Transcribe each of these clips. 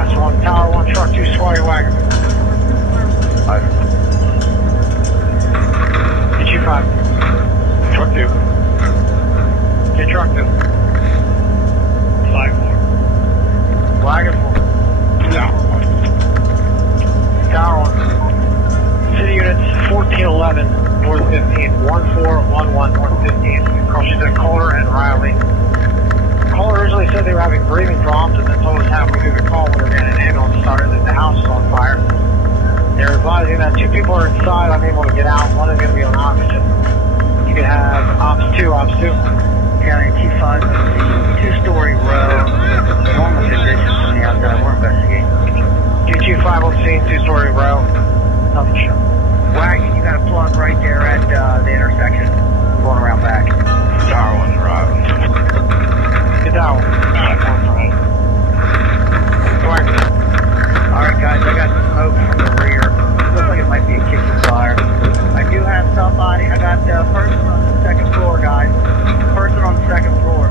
last one. Tower 1, truck 2, squad wagon. 5. Get you 5. Truck 2. Get truck 2. 5-4. Wagon 4. Tower 1. Tower 1. City units 1411, North 15, 1411, North 15. Crossing to Kohler and Riley. Kohler originally said they were having breathing problems and then told us halfway through the call we were getting an ambulance started that the house is on fire. They're advising that 2 people are inside, unable to get out. 1 is going to be on oxygen. You can have Ops 2, Ops 2. County T5, 2-story row, normal conditions on the outside, we're investigating. Q25 on scene, 2-story row. Nothing shown. Wagon, you got a plug right there at the intersection. I'm going around back. Tower 1's arriving. Get that one. Alright guys, I got smoke from the rear. Looks like it might be a kitchen fire. I do have somebody, I got a person on the 2nd floor, guys. Person on the 2nd floor.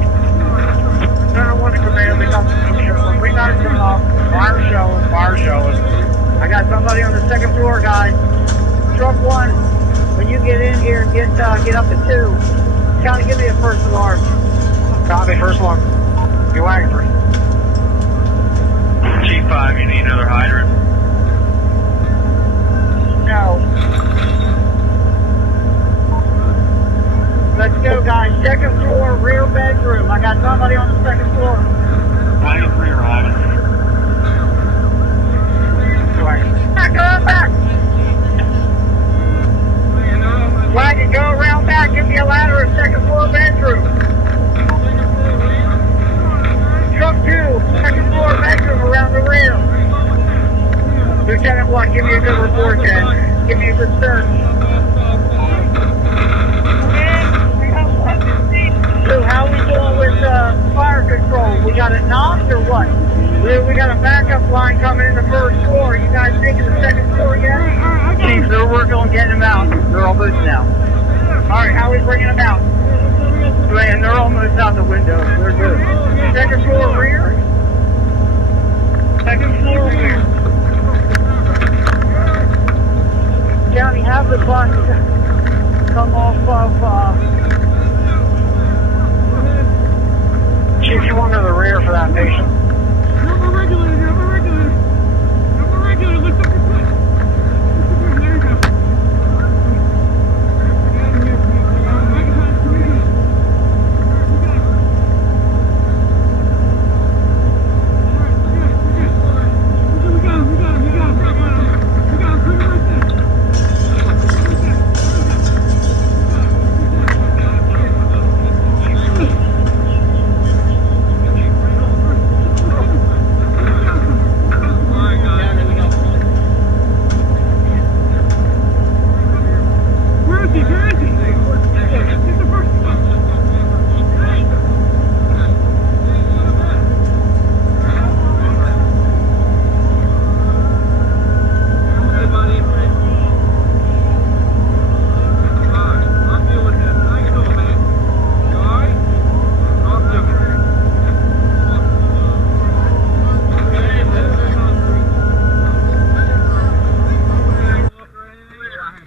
Center 1 to command, we got the smoke show. We got it turned off. Fire showing. I got somebody on the 2nd floor, guys. Truck 1, when you get in here, get up to 2. County, give me a first alarm. Copy, first alarm. Your wagon first. G5, you need another hydrant? No. Let's go, guys. 2nd floor, rear bedroom. I got somebody on the 2nd floor. Wagon 3 arriving. Back, go back. Wagon, go around back. Give me a ladder at 2nd floor bedroom. Truck 2, 2nd floor bedroom around the rear. Lieutenant 1, give me a good report, then. Give me a good search. 2, how are we doing with fire control? We got it knocked or what? We got a backup line coming in the 1st floor. You guys thinking the 2nd floor yet? Chief, they're working on getting them out. They're almost now. Alright, how are we bringing them out? Man, they're almost out the window. They're good. 2nd floor rear?